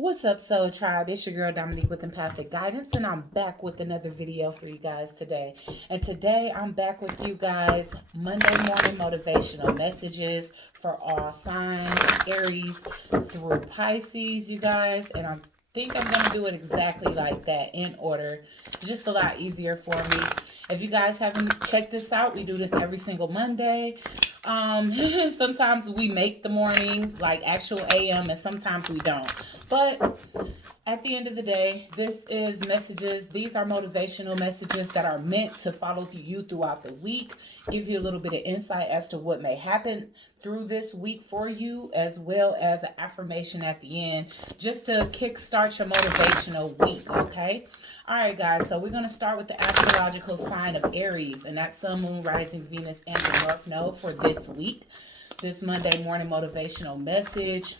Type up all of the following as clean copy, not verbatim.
What's up, Soultribe? It's your girl Dominique with Empathic Guidance, and I'm back with another video for you guys today. And today I'm back with you guys Monday morning motivational messages for all signs, Aries through Pisces, you guys. And I think I'm going to do it exactly like that in order. It's just a lot easier for me. If you guys haven't checked this out, we do this every single Monday. Sometimes we make the morning like actual AM and sometimes we don't. But at the end of the day, this is messages. These are motivational messages that are meant to follow you throughout the week, give you a little bit of insight as to what may happen through this week for you, as well as an affirmation at the end, just to kickstart your motivational week, okay? All right, guys, so we're going to start with the astrological sign of Aries, and that's Sun, Moon, Rising, Venus, and the North Node for this week, this Monday morning motivational message.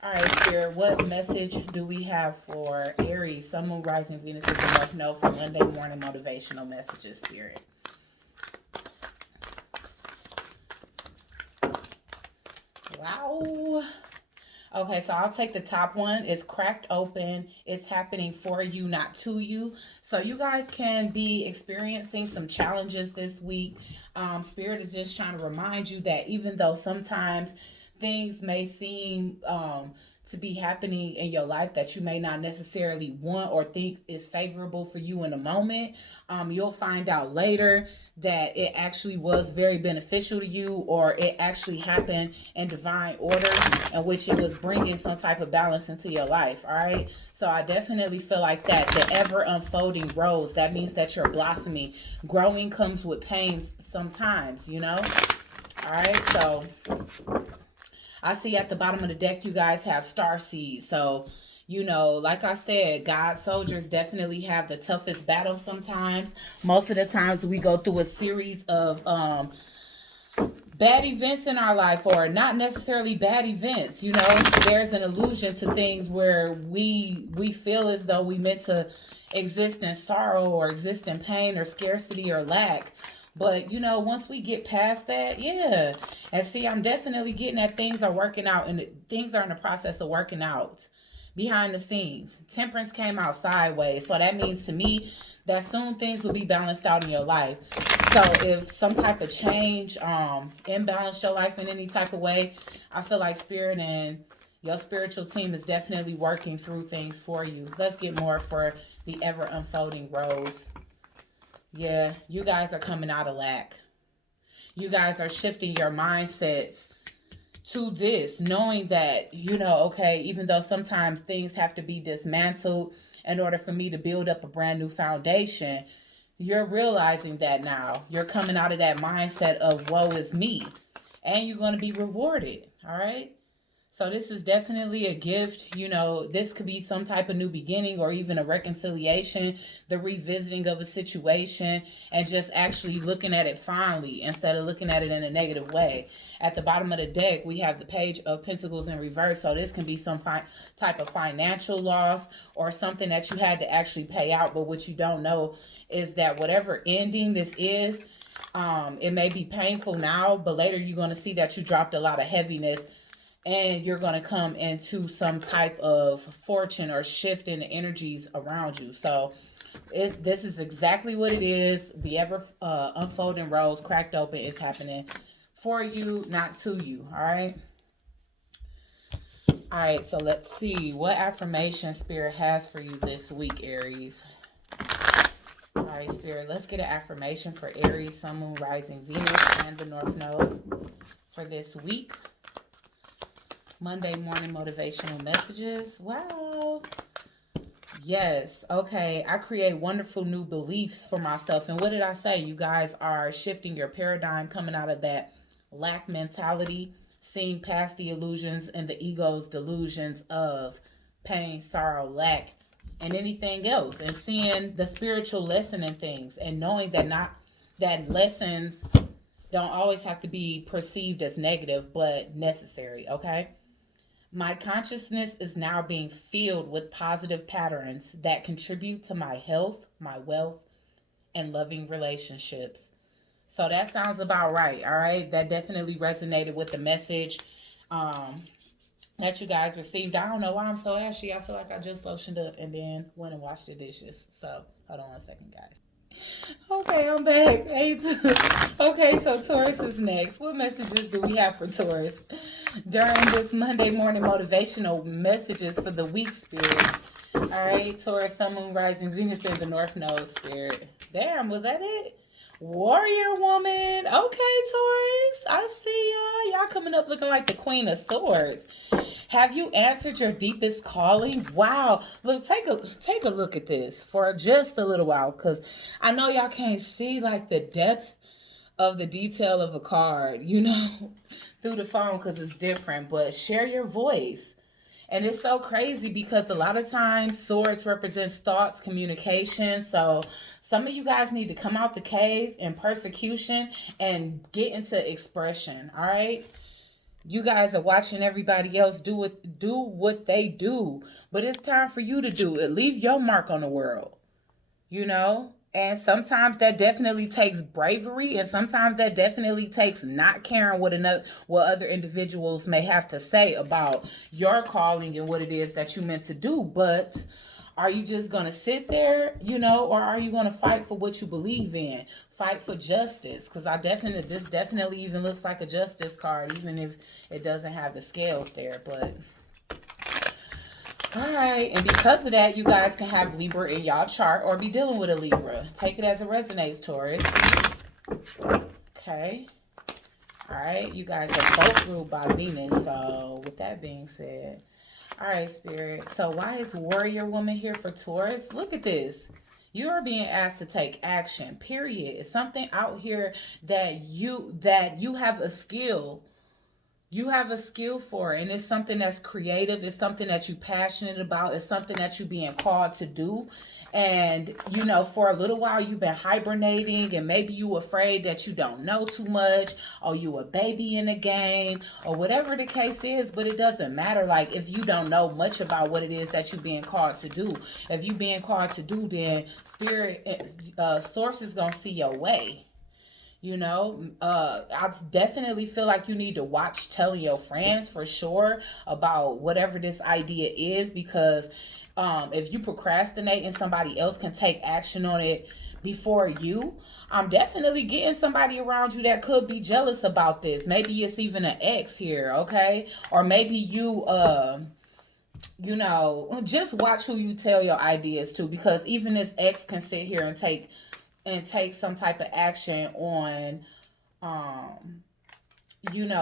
All right, Spirit, what message do we have for Aries, Sun, Moon, Rising, Venus, and the North Node for Monday morning motivational messages, Spirit? Wow. Okay, so I'll take the top one. It's cracked open. It's happening for you, not to you. So you guys can be experiencing some challenges this week. Spirit is just trying to remind you that even though sometimes things may seem to be happening in your life that you may not necessarily want or think is favorable for you in a moment, you'll find out later that it actually was very beneficial to you, or it actually happened in divine order in which it was bringing some type of balance into your life. All right, so I definitely feel like that the ever unfolding rose, that means that you're blossoming. Growing comes with pains sometimes, you know. All right, so I see at the bottom of the deck you guys have star seeds. So, you know, like I said, God soldiers definitely have the toughest battle sometimes. Most of the times we go through a series of bad events in our life, or not necessarily bad events. You know, there's an illusion to things where we feel as though we meant to exist in sorrow or exist in pain or scarcity or lack. But, you know, once we get past that, yeah. And see, I'm definitely getting that things are working out, and things are in the process of working out behind the scenes. Temperance came out sideways. So that means to me that soon things will be balanced out in your life. So if some type of change imbalanced your life in any type of way, I feel like Spirit and your spiritual team is definitely working through things for you. Let's get more for the ever unfolding rose. Yeah, you guys are coming out of lack. You guys are shifting your mindsets to this, knowing that, you know, okay, even though sometimes things have to be dismantled in order for me to build up a brand new foundation, you're realizing that now. You're coming out of that mindset of woe is me, and you're going to be rewarded, all right? So this is definitely a gift. You know, this could be some type of new beginning or even a reconciliation, the revisiting of a situation, and just actually looking at it fondly instead of looking at it in a negative way. At the bottom of the deck, we have the Page of Pentacles in reverse. So this can be some type of financial loss or something that you had to actually pay out. But what you don't know is that whatever ending this is, it may be painful now, but later you're going to see that you dropped a lot of heaviness, and you're going to come into some type of fortune or shift in the energies around you. So this is exactly what it is. The ever unfolding rose cracked open is happening for you, not to you. All right. All right. So let's see what affirmation Spirit has for you this week, Aries. All right, Spirit, let's get an affirmation for Aries, Sun, Moon, Rising, Venus, and the North Node for this week. Monday morning motivational messages. Wow. Yes. Okay. I create wonderful new beliefs for myself. And what did I say? You guys are shifting your paradigm, coming out of that lack mentality, seeing past the illusions and the ego's delusions of pain, sorrow, lack, and anything else, and seeing the spiritual lesson in things, and knowing that not that lessons don't always have to be perceived as negative, but necessary. Okay. My consciousness is now being filled with positive patterns that contribute to my health, my wealth, and loving relationships. So that sounds about right. All right. That definitely resonated with the message. Um, that you guys received. I don't know why I'm so ashy. I feel like I just lotioned up and then went and washed the dishes. So hold on one second, guys. Okay, I'm back. Hey, okay, so Taurus is next. What messages do we have for Taurus during this Monday morning motivational messages for the week, Spirit? All right, Taurus, Sun, Moon, Rising, Venus in the North Node, Spirit. Damn, was that it? Warrior woman. Okay, Taurus. I see y'all. Y'all coming up looking like the Queen of Swords. Have you answered your deepest calling? Wow. Look, take a look at this for just a little while, because I know y'all can't see like the depth of the detail of a card, through the phone because it's different. But share your voice. And it's so crazy because a lot of times swords represents thoughts, communication. So some of you guys need to come out the cave in persecution and get into expression. All right. You guys are watching everybody else do what they do. But it's time for you to do it. Leave your mark on the world. And sometimes that definitely takes bravery, and sometimes that definitely takes not caring what other individuals may have to say about your calling and what it is that you meant to do. But are you just gonna sit there, or are you gonna fight for what you believe in? Fight for justice, because this definitely even looks like a justice card, even if it doesn't have the scales there. But all right, and because of that, you guys can have Libra in y'all chart or be dealing with a Libra. Take it as it resonates, Taurus. Okay. All right, you guys are both ruled by Venus. So with that being said, all right, Spirit. So why is Warrior Woman here for Taurus? Look at this. You are being asked to take action. Period. It's something out here that you have a skill. You have a skill for it, and it's something that's creative. It's something that you're passionate about. It's something that you're being called to do. And, for a little while you've been hibernating, and maybe you afraid that you don't know too much, or you a baby in the game, or whatever the case is. But it doesn't matter, like, if you don't know much about what it is that you're being called to do. If you're being called to do, then source is going to see your way. I definitely feel like you need to watch telling your friends for sure about whatever this idea is, because if you procrastinate and somebody else can take action on it before you, I'm definitely getting somebody around you that could be jealous about this. Maybe it's even an ex here, okay? Or maybe just watch who you tell your ideas to, because even this ex can sit here and take some type of action on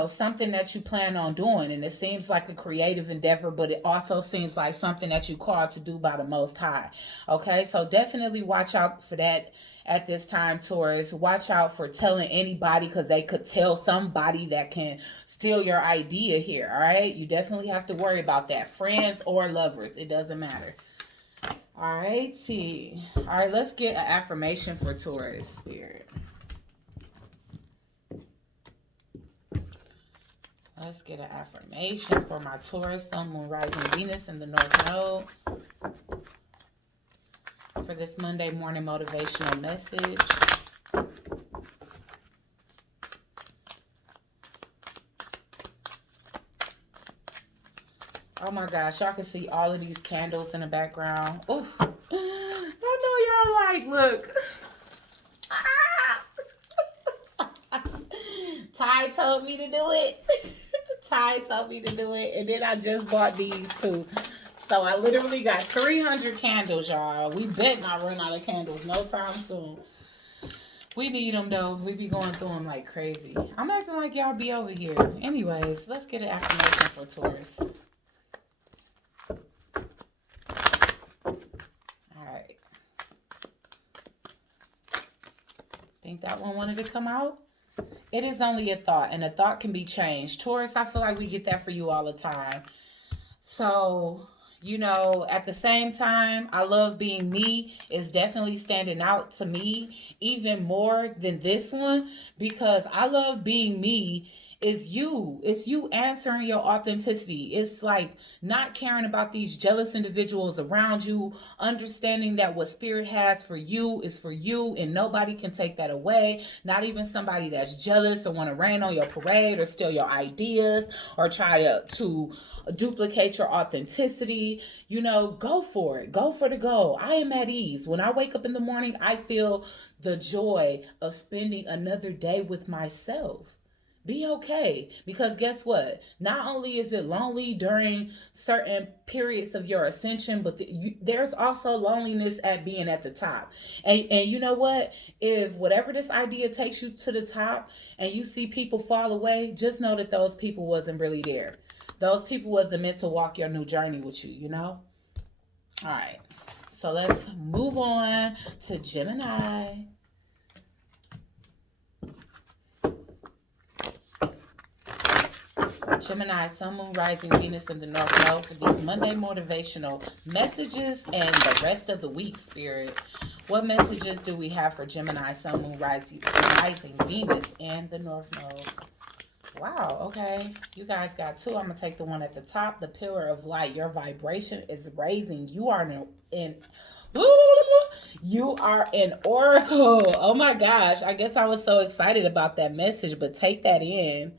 something that you plan on doing. And it seems like a creative endeavor, but it also seems like something that you called to do by the Most High. Okay, so definitely watch out for that at this time, Taurus. Watch out for telling anybody, because they could tell somebody that can steal your idea here. All right, you definitely have to worry about that. Friends or lovers, it doesn't matter. All righty. All right, let's get an affirmation for Taurus, Spirit. Let's get an affirmation for my Taurus, Sun, Moon, Rising, Venus in the North Node for this Monday morning motivational message. Oh my gosh, y'all can see all of these candles in the background. Oof. I know y'all look. Ty told me to do it. Ty told me to do it. And then I just bought these too. So I literally got 300 candles, y'all. We bet not run out of candles no time soon. We need them though. We be going through them like crazy. I'm acting like y'all be over here. Anyways, let's get an affirmation for Taurus. Alright. Think that one wanted to come out? It is only a thought, and a thought can be changed. Taurus, I feel like we get that for you all the time. So, at the same time, I love being me. It's definitely standing out to me even more than this one, because I love being me It's you. It's you answering your authenticity. It's like not caring about these jealous individuals around you, understanding that what spirit has for you is for you and nobody can take that away. Not even somebody that's jealous or want to rain on your parade or steal your ideas or try to duplicate your authenticity. You know, go for it. Go for the goal. I am at ease. When I wake up in the morning, I feel the joy of spending another day with myself. Be okay, because guess what, not only is it lonely during certain periods of your ascension, but there's also loneliness at being at the top. And you know what, if whatever this idea takes you to the top and you see people fall away, just know that those people wasn't really there. Those people wasn't meant to walk your new journey with you, you know. All right, so let's move on to Gemini. Gemini, Sun, Moon, Rising, Venus in the North Node for these Monday motivational messages and the rest of the week, Spirit. What messages do we have for Gemini, Sun, Moon, Rising, Venus in the North Node? Wow, okay. You guys got two. I'm going to take the one at the top, the pillar of light. Your vibration is raising. You are you are an oracle. Oh my gosh. I guess I was so excited about that message, but take that in.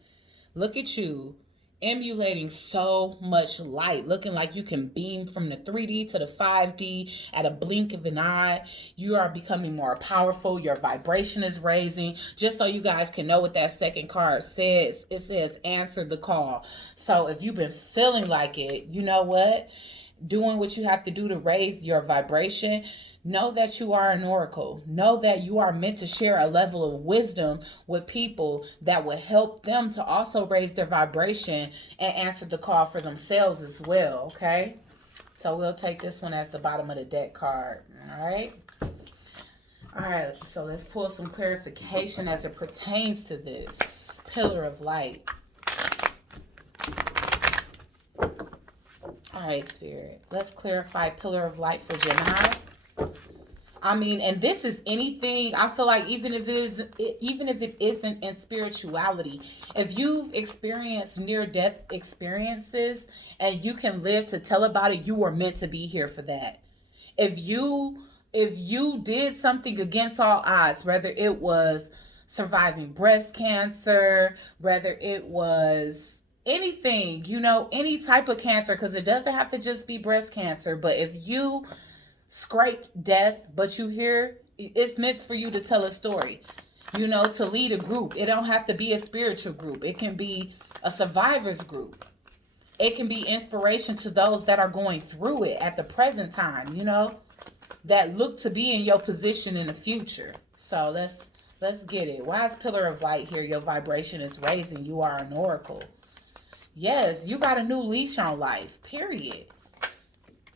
Look at you emulating so much light, looking like you can beam from the 3D to the 5D at a blink of an eye. You are becoming more powerful. Your vibration is raising. Just so you guys can know what that second card says, it says answer the call. So if you've been feeling like it, you know what? Doing what you have to do to raise your vibration, know that you are an oracle. Know that you are meant to share a level of wisdom with people that will help them to also raise their vibration and answer the call for themselves as well, okay? So we'll take this one as the bottom of the deck card, all right? All right, so let's pull some clarification as it pertains to this pillar of light. All right, Spirit. Let's clarify pillar of light for Gemini. I mean, and this is anything. I feel like even if it isn't in spirituality, if you've experienced near-death experiences and you can live to tell about it, you were meant to be here for that. If you did something against all odds, whether it was surviving breast cancer, whether it was anything, you know, any type of cancer, because it doesn't have to just be breast cancer, but if you scraped death, but you here, it's meant for you to tell a story, you know, to lead a group. It don't have to be a spiritual group. It can be a survivors group. It can be inspiration to those that are going through it at the present time, you know, that look to be in your position in the future. So let's get it. Wise pillar of light here. Your vibration is raising. You are an oracle. Yes, you got a new leash on life, period.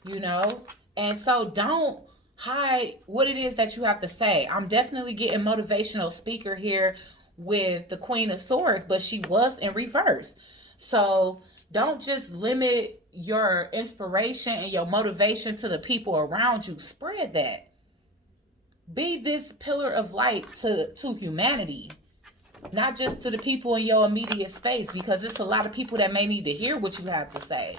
You know, and so don't hide what it is that you have to say. I'm definitely getting motivational speaker here with the Queen of Swords, but she was in reverse. So don't just limit your inspiration and your motivation to the people around you. Spread that. Be this pillar of light to humanity, not just to the people in your immediate space, because it's a lot of people that may need to hear what you have to say.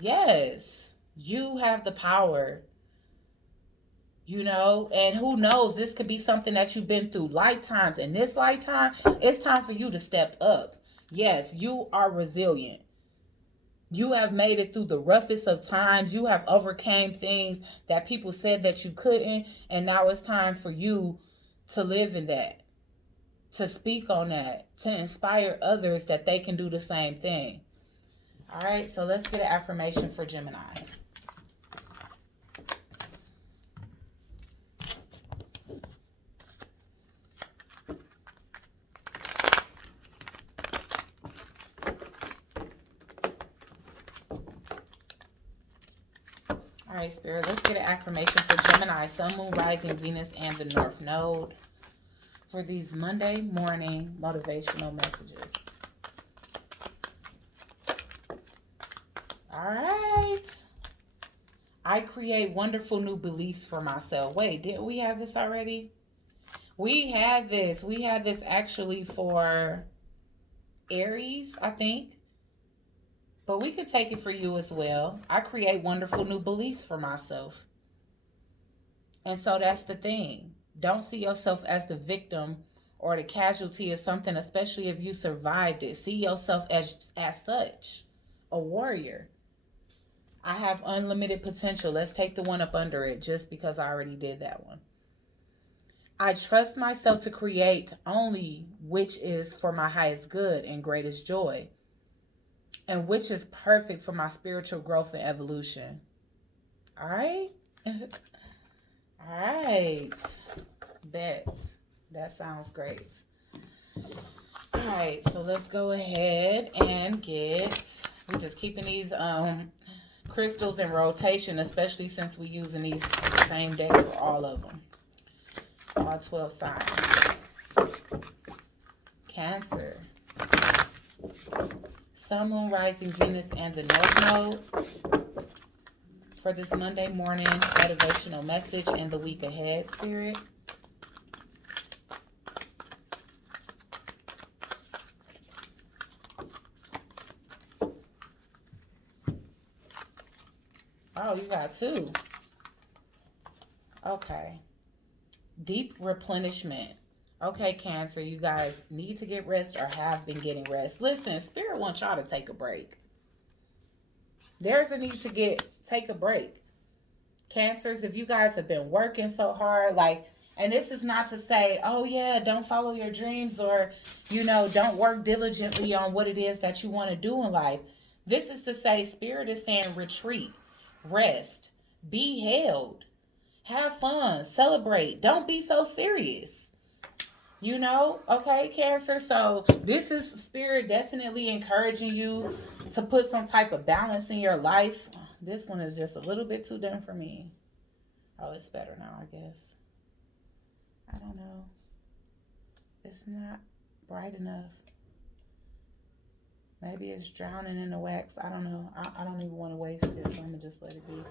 Yes, you have the power, you know, and who knows, this could be something that you've been through lifetimes. In this lifetime, it's time for you to step up. Yes, you are resilient. You have made it through the roughest of times. You have overcame things that people said that you couldn't, and now it's time for you to live in that, to speak on that, to inspire others that they can do the same thing. All right, so let's get an affirmation for Gemini. All right, Spirit, let's get an affirmation for Gemini, Sun, Moon, Rising, Venus, and the North Node for these Monday morning motivational messages. All right. I create wonderful new beliefs for myself. Wait, didn't we have this already? We had this. We had this actually for Aries, I think. But we could take it for you as well. I create wonderful new beliefs for myself. And so that's the thing. Don't see yourself as the victim or the casualty of something, especially if you survived it. See yourself as such, a warrior. I have unlimited potential. Let's take the one up under it just because I already did that one. I trust myself to create only which is for my highest good and greatest joy, and which is perfect for my spiritual growth and evolution. All right? All right. Bets. That sounds great. All right, so let's go ahead and we're just keeping these crystals in rotation, especially since we're using these same decks for all of them. All 12 signs. Cancer. Sun, Moon, Rising, Venus, and the North Node. For this Monday morning motivational message and the week ahead, Spirit. Oh, you got two. Okay. Deep replenishment. Okay, Cancer, you guys need to get rest or have been getting rest. Listen, Spirit wants y'all to take a break. There's a need to take a break. Cancers, if you guys have been working so hard, and this is not to say, oh yeah, don't follow your dreams or, don't work diligently on what it is that you want to do in life. This is to say, Spirit is saying retreat, rest, be held, have fun, celebrate. Don't be so serious. Okay, Cancer. So this is Spirit definitely encouraging you to put some type of balance in your life. This one is just a little bit too dim for me. Oh, it's better now, I guess. I don't know. It's not bright enough. Maybe it's drowning in the wax. I don't know. I don't even want to waste it, so I'm going to just let it be.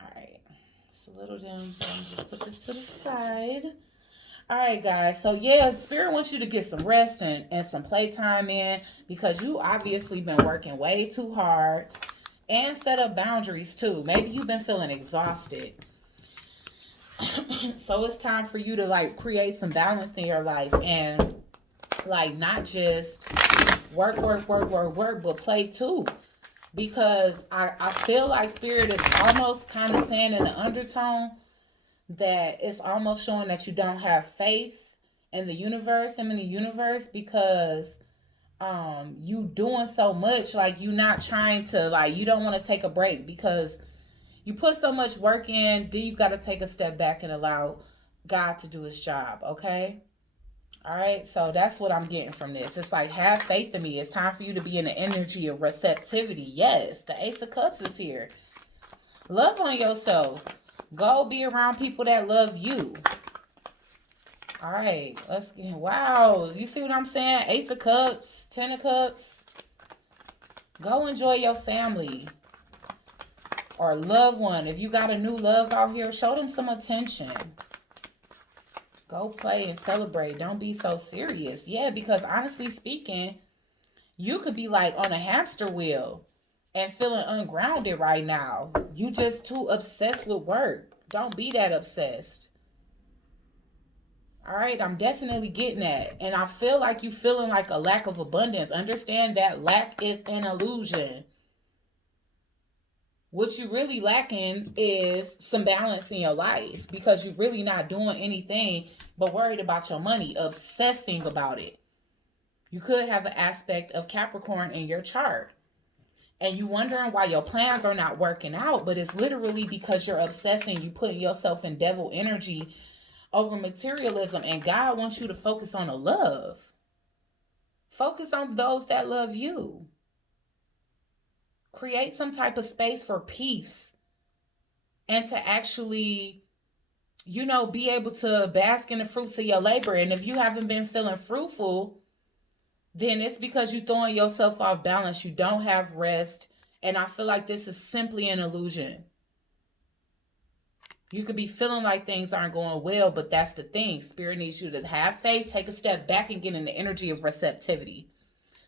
All right. It's a little dim, so I'm just put this to the side. All right, guys. So, yeah, Spirit wants you to get some rest and some playtime in because you obviously been working way too hard and set up boundaries, too. Maybe you've been feeling exhausted. So, it's time for you to, create some balance in your life and, not just work, but play, too. Because I feel like Spirit is almost kind of saying in the undertone that it's almost showing that you don't have faith in the universe, because you doing so much, you not trying to, you don't want to take a break because you put so much work in, then you got to take a step back and allow God to do his job, okay? All right, so that's what I'm getting from this. It's have faith in me. It's time for you to be in the energy of receptivity. Yes, the Ace of Cups is here. Love on yourself. Go be around people that love you. All right, let's get, wow. You see what I'm saying? Ace of Cups, 10 of Cups. Go enjoy your family or loved one. If you got a new love out here, show them some attention. Go play and celebrate. Don't be so serious. Yeah, because honestly speaking, you could be on a hamster wheel and feeling ungrounded right now. You just too obsessed with work. Don't be that obsessed. All right, I'm definitely getting that. And I feel like you feeling a lack of abundance. Understand that lack is an illusion. What you really lacking is some balance in your life because you're really not doing anything but worried about your money, obsessing about it. You could have an aspect of Capricorn in your chart. And you wondering why your plans are not working out, but it's literally because you're obsessing, you putting yourself in devil energy over materialism, and God wants you to focus on the love. Focus on those that love you. Create some type of space for peace and to actually, be able to bask in the fruits of your labor. And if you haven't been feeling fruitful, then it's because you're throwing yourself off balance. You don't have rest. And I feel like this is simply an illusion. You could be feeling like things aren't going well, but that's the thing. Spirit needs you to have faith, take a step back, and get in the energy of receptivity.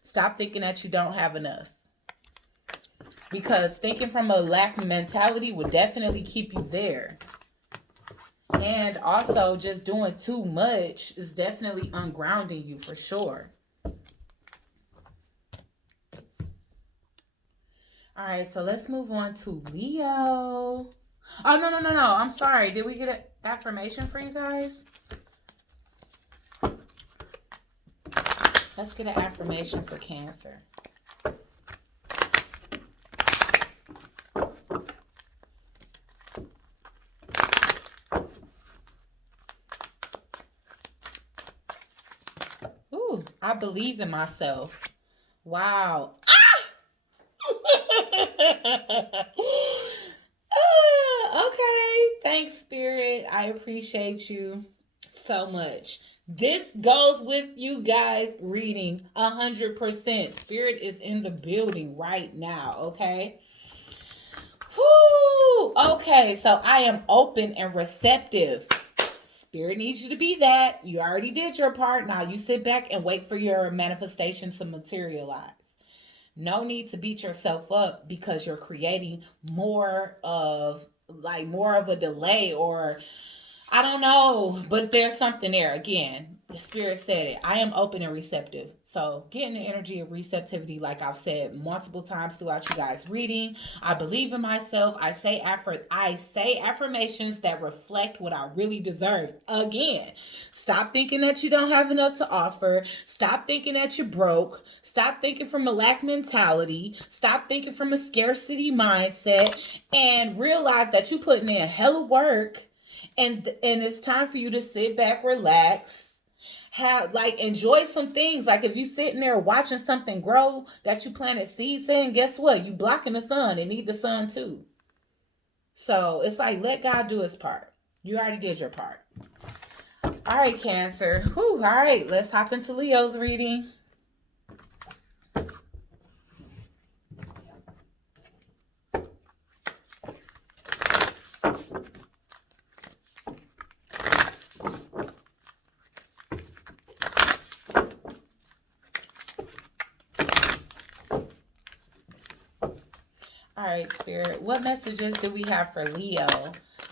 Stop thinking that you don't have enough. Because thinking from a lack mentality would definitely keep you there. And also, just doing too much is definitely ungrounding you for sure. All right, so let's move on to Leo. Oh, no. I'm sorry. Did we get an affirmation for you guys? Let's get an affirmation for Cancer. Ooh, I believe in myself. Wow. Okay. Thanks, Spirit. I appreciate you so much. This goes with you guys reading 100%. Spirit is in the building right now, okay? Whoo! Okay, so I am open and receptive. Spirit needs you to be that. You already did your part. Now you sit back and wait for your manifestation to materialize. No need to beat yourself up because you're creating more of a delay, or I don't know, but there's something there. Again, the Spirit said it. I am open and receptive. So get in the energy of receptivity, like I've said multiple times throughout you guys reading. I believe in myself. I say affirmations that reflect what I really deserve. Again, stop thinking that you don't have enough to offer. Stop thinking that you're broke. Stop thinking from a lack mentality. Stop thinking from a scarcity mindset, and realize that you're putting in hella work. And it's time for you to sit back, relax, have enjoy some things. Like if you sitting there watching something grow that you planted seeds in, guess what? You blocking the sun and need the sun too. So it's like, let God do his part. You already did your part. All right, Cancer. Whew, all right, let's hop into Leo's reading. All right, Spirit, what messages do we have for Leo?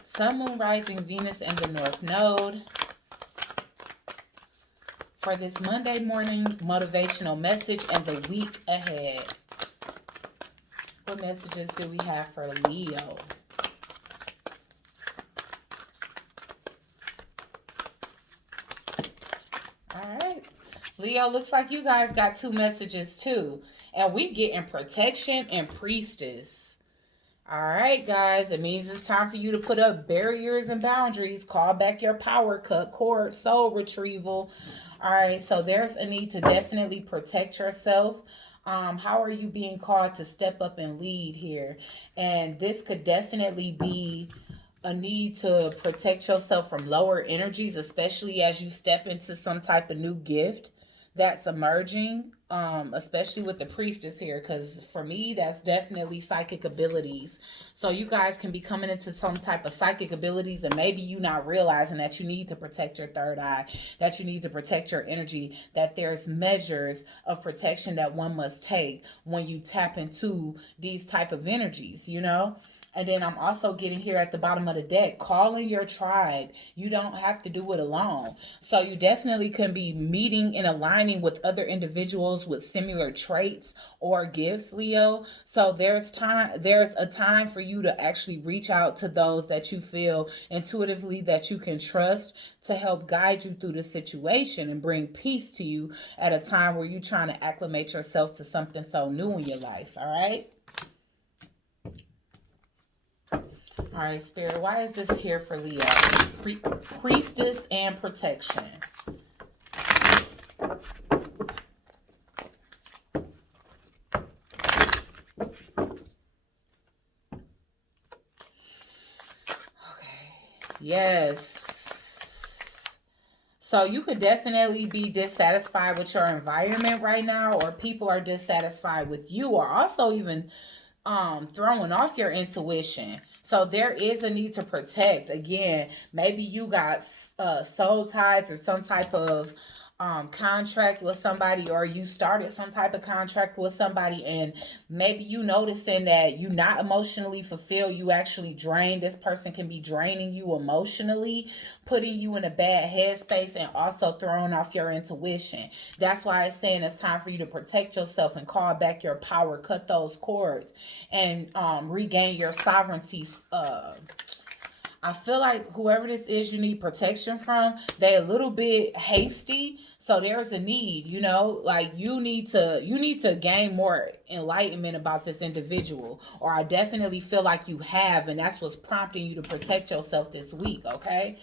Sun, Moon, Rising, Venus, and the North Node. For this Monday morning motivational message and the week ahead. What messages do we have for Leo? All right. Leo, looks like you guys got two messages too. And we getting protection and priestess. All right, guys. It means it's time for you to put up barriers and boundaries. Call back your power cut cord, soul retrieval. All right. So there's a need to definitely protect yourself. How are you being called to step up and lead here? And this could definitely be a need to protect yourself from lower energies, especially as you step into some type of new gift that's emerging, especially with the priestess here, because for me that's definitely psychic abilities. So you guys can be coming into some type of psychic abilities, and maybe you not realizing that you need to protect your third eye, that you need to protect your energy, that there's measures of protection that one must take when you tap into these type of energies, you know. And then I'm also getting here at the bottom of the deck, calling your tribe. You don't have to do it alone. So you definitely can be meeting and aligning with other individuals with similar traits or gifts, Leo. So there's a time for you to actually reach out to those that you feel intuitively that you can trust to help guide you through the situation and bring peace to you at a time where you're trying to acclimate yourself to something so new in your life. All right. All right, Spirit, why is this here for Leo? Priestess and protection. Okay, yes. So you could definitely be dissatisfied with your environment right now, or people are dissatisfied with you, or also even throwing off your intuition. So there is a need to protect. Again, maybe you got soul ties or some type of contract with somebody, or you started some type of contract with somebody, and maybe you noticing that you're not emotionally fulfilled. You actually drain. This person can be draining you emotionally, putting you in a bad headspace, and also throwing off your intuition. That's why it's saying it's time for you to protect yourself and call back your power, cut those cords, and regain your sovereignty. I feel like whoever this is you need protection from, they a little bit hasty. So there's a need, like you need to gain more enlightenment about this individual. Or I definitely feel like you have, and that's what's prompting you to protect yourself this week, okay?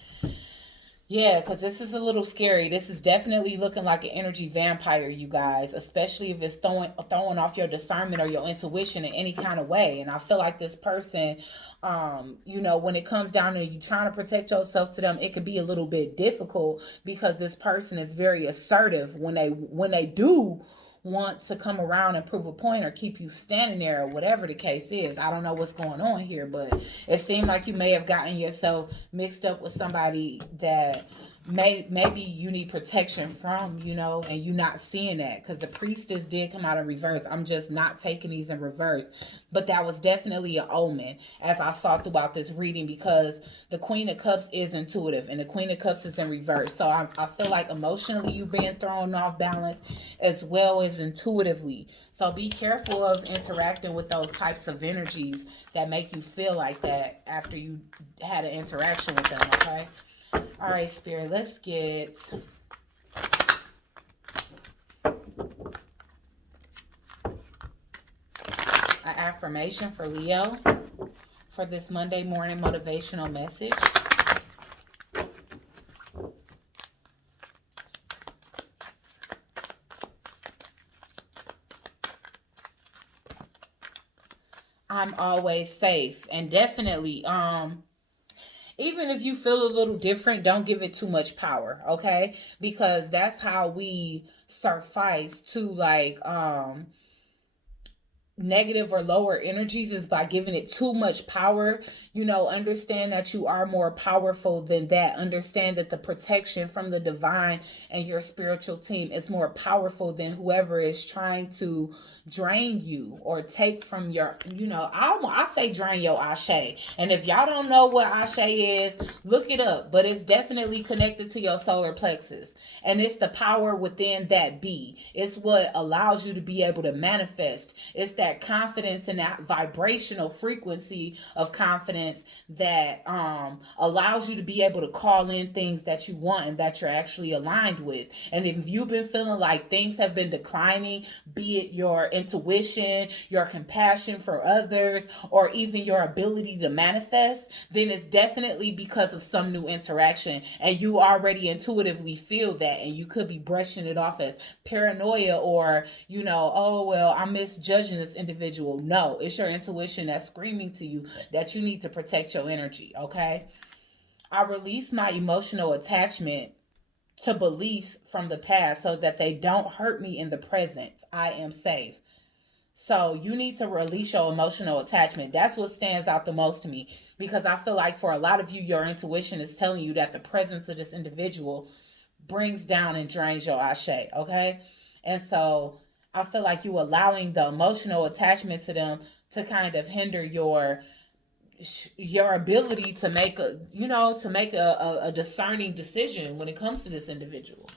Yeah, because this is a little scary. This is definitely looking like an energy vampire, you guys, especially if it's throwing off your discernment or your intuition in any kind of way. And I feel like this person, when it comes down to you trying to protect yourself to them, it could be a little bit difficult because this person is very assertive when they do want to come around and prove a point or keep you standing there or whatever the case is. I don't know what's going on here, but it seemed like you may have gotten yourself mixed up with somebody that maybe you need protection from, and you not seeing that because the priestess did come out in reverse. I'm just not taking these in reverse, but that was definitely an omen as I saw throughout this reading, because the Queen of Cups is intuitive and the Queen of Cups is in reverse. So I feel like emotionally you've been thrown off balance as well as intuitively. So be careful of interacting with those types of energies that make you feel like that after you had an interaction with them, okay? All right, Spirit, let's get an affirmation for Leo for this Monday morning motivational message. I'm always safe. And definitely, even if you feel a little different, don't give it too much power, okay? Because that's how we suffice to negative or lower energies, is by giving it too much power. Understand that you are more powerful than that. Understand that the protection from the divine and your spiritual team is more powerful than whoever is trying to drain you or take from your, I say drain your ashe. And if y'all don't know what ashe is, look it up. But it's definitely connected to your solar plexus. And it's the power within that be. It's what allows you to be able to manifest. It's that confidence and that vibrational frequency of confidence that allows you to be able to call in things that you want and that you're actually aligned with. And if you've been feeling like things have been declining, be it your intuition, your compassion for others, or even your ability to manifest, then it's definitely because of some new interaction. And you already intuitively feel that, and you could be brushing it off as paranoia or, oh, well, I'm misjudging this individual. No, it's your intuition that's screaming to you that you need to protect your energy, okay? I release my emotional attachment to beliefs from the past so that they don't hurt me in the present. I am safe. So you need to release your emotional attachment. That's what stands out the most to me, because I feel like for a lot of you, your intuition is telling you that the presence of this individual brings down and drains your ashe, okay? And so I feel like you allowing the emotional attachment to them to kind of hinder your ability to make a discerning decision when it comes to this individual.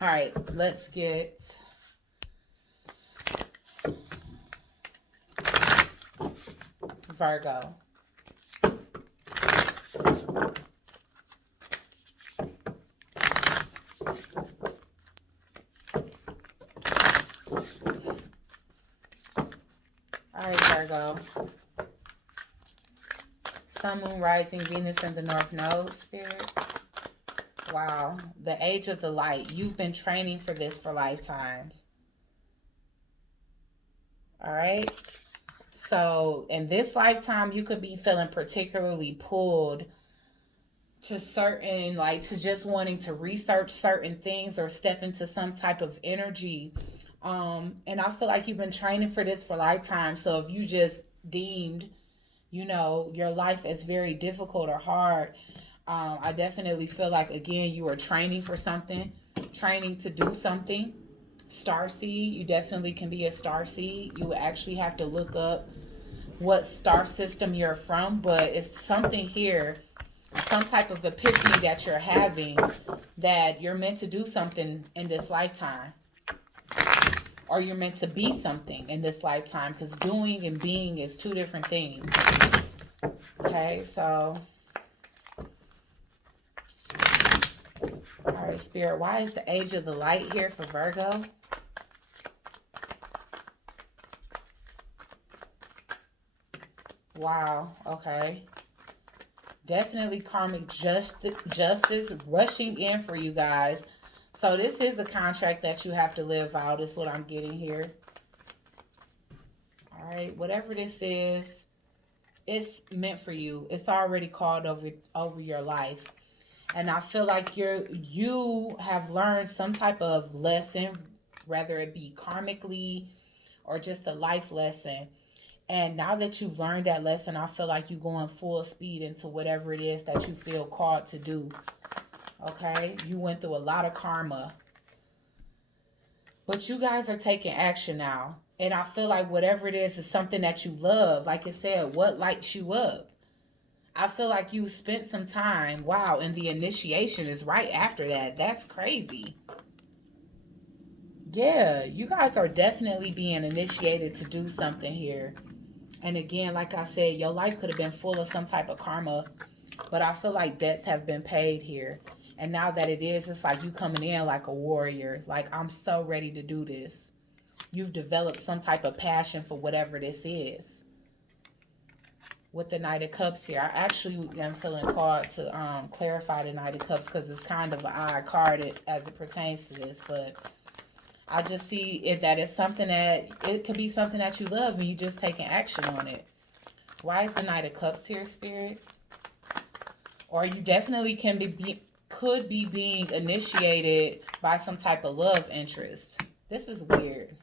All right, let's get Virgo. All right, Virgo. Sun, Moon, Rising, Venus in the North Node, Spirit. Wow. The age of the light. You've been training for this for lifetimes. All right. So in this lifetime, you could be feeling particularly pulled to certain, to just wanting to research certain things or step into some type of energy. And I feel like you've been training for this for lifetime. So if you just deemed your life is very difficult or hard. I definitely feel like, again, you are training for something, training to do something. Star seed, you definitely can be a star seed. You would actually have to look up what star system you're from, but it's something here, some type of epiphany that you're having, that you're meant to do something in this lifetime, or you're meant to be something in this lifetime, because doing and being is two different things. Okay, so, all right, Spirit, why is the age of the light here for Virgo? Wow, okay. Definitely karmic justice rushing in for you guys. So this is a contract that you have to live out, is what I'm getting here. All right, whatever this is, it's meant for you. It's already called over your life. And I feel like you have learned some type of lesson, whether it be karmically or just a life lesson. And now that you've learned that lesson, I feel like you're going full speed into whatever it is that you feel called to do. Okay? You went through a lot of karma. But you guys are taking action now. And I feel like whatever it is something that you love. Like I said, what lights you up? I feel like you spent some time. Wow, and the initiation is right after that. That's crazy. Yeah, you guys are definitely being initiated to do something here. And again, like I said, your life could have been full of some type of karma, but I feel like debts have been paid here. And now that it is, it's like you coming in like a warrior. Like, I'm so ready to do this. You've developed some type of passion for whatever this is. With the Knight of Cups here, I actually am feeling called to clarify the Knight of Cups, because it's kind of an odd card as it pertains to this. But I just see it that it's something that, it could be something that you love and you just taking action on it. Why is the Knight of Cups here, Spirit? Or you definitely could be being initiated by some type of love interest. This is weird.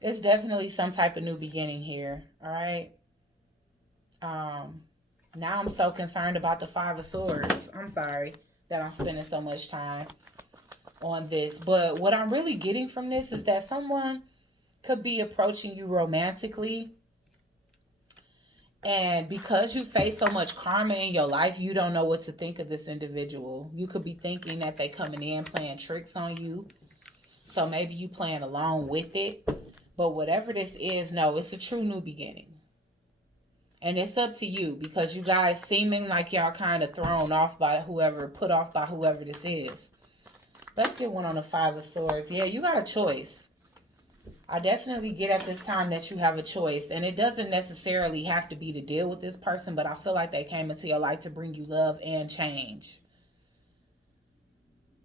It's definitely some type of new beginning here. All right. Um, Now I'm so concerned about the Five of Swords. I'm sorry that I'm spending so much time on this. But what I'm really getting from this is that someone could be approaching you romantically. And because you face so much karma in your life, you don't know what to think of this individual. You could be thinking that they coming in playing tricks on you. So maybe you playing along with it. But whatever this is, no, it's a true new beginning. And it's up to you, because you guys seeming like y'all kind of put off by whoever this is. Let's get one on the Five of Swords. Yeah, you got a choice. I definitely get at this time that you have a choice. And it doesn't necessarily have to be to deal with this person, but I feel like they came into your life to bring you love and change.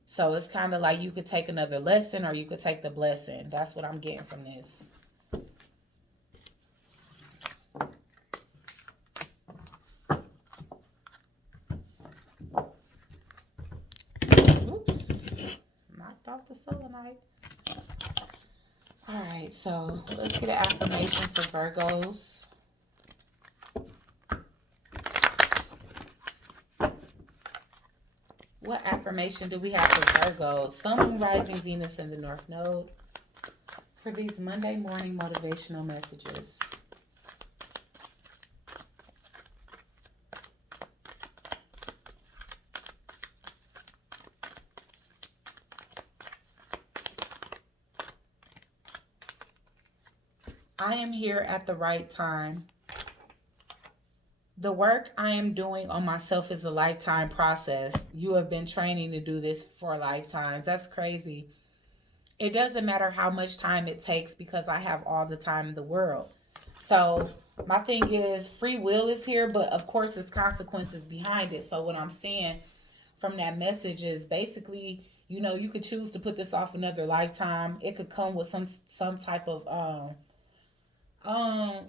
So it's kind of like you could take another lesson or you could take the blessing. That's what I'm getting from this. Oops. Knocked off the selenite. Alright, so let's get an affirmation for Virgos. What affirmation do we have for Virgos? Sun, Moon, Rising, Venus in the North Node for these Monday morning motivational messages. I am here at the right time. The work I am doing on myself is a lifetime process. You have been training to do this for lifetimes. That's crazy. It doesn't matter how much time it takes, because I have all the time in the world. So my thing is, free will is here, but of course there's consequences behind it. So what I'm saying from that message is basically, you could choose to put this off another lifetime. It could come with some type of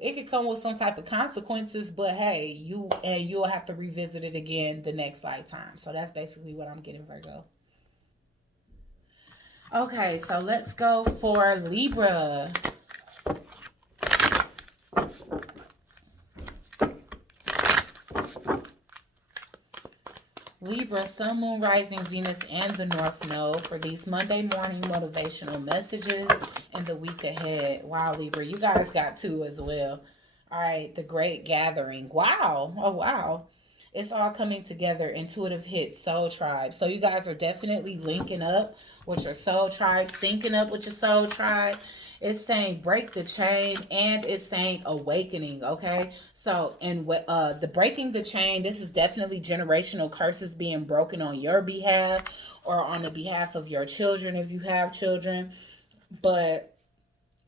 it could come with some type of consequences, but hey, you'll have to revisit it again the next lifetime. So that's basically what I'm getting, Virgo. Okay, so let's go for Libra. Libra, Sun, Moon, Rising, Venus, and the North Node for these Monday morning motivational messages in the week ahead. Wow, Libra, you guys got two as well. All right, the Great Gathering. Wow. Oh, wow. It's all coming together. Intuitive hits, Soul Tribe. So you guys are definitely linking up with your Soul Tribe, syncing up with your Soul Tribe. It's saying break the chain, and it's saying awakening. Okay, so and the breaking the chain, this is definitely generational curses being broken on your behalf or on the behalf of your children if you have children. But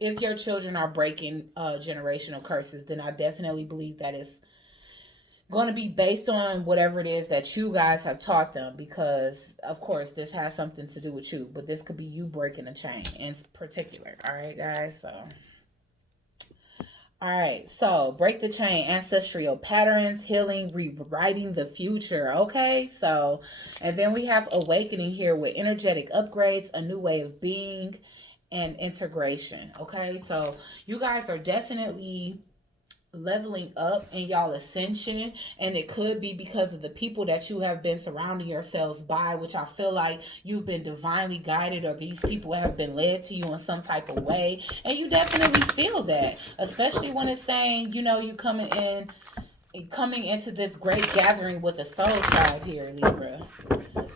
if your children are breaking generational curses, then I definitely believe that it's going to be based on whatever it is that you guys have taught them, because of course this has something to do with you, but this could be you breaking a chain in particular. All right, guys. So all right, so break the chain, ancestral patterns, healing, rewriting the future. Okay, so and then we have awakening here with energetic upgrades, a new way of being, and integration. Okay, so you guys are definitely leveling up in y'all ascension, and it could be because of the people that you have been surrounding yourselves by, which I feel like you've been divinely guided, or these people have been led to you in some type of way, and you definitely feel that, especially when it's saying, you know, you coming into this great gathering with a soul tribe here, Libra.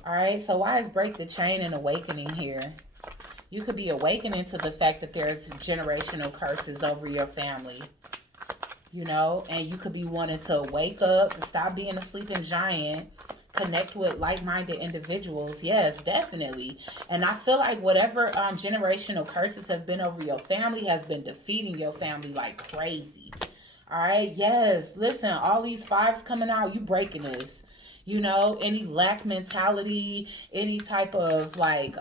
All right, so why is break the chain and awakening here? You could be awakening to the fact that there's generational curses over your family, you know, and you could be wanting to wake up, stop being a sleeping giant, connect with like-minded individuals. Yes, definitely. And I feel like whatever generational curses have been over your family has been defeating your family like crazy. All right, yes, listen, all these fives coming out, you breaking this. You know, any lack mentality, any type of like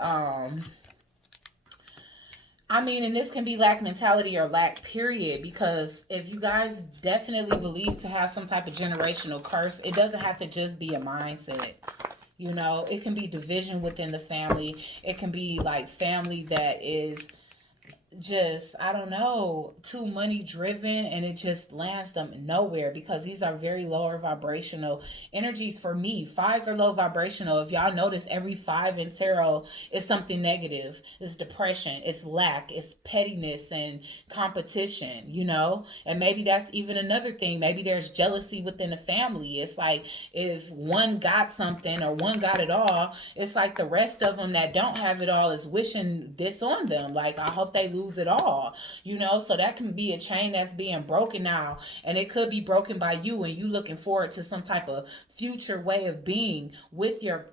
I mean, and this can be lack mentality or lack period, because if you guys definitely believe to have some type of generational curse, it doesn't have to just be a mindset. You know, it can be division within the family. It can be like family that is just, I don't know, too money driven, and it just lands them nowhere, because these are very lower vibrational energies. For me, fives are low vibrational. If y'all notice, every five in tarot is something negative. It's depression, it's lack, it's pettiness and competition, you know. And maybe that's even another thing. Maybe there's jealousy within the family. It's like if one got something or one got it all, it's like the rest of them that don't have it all is wishing this on them. Like, I hope they lose it all, you know. So that can be a chain that's being broken now, and it could be broken by you, and you looking forward to some type of future way of being with your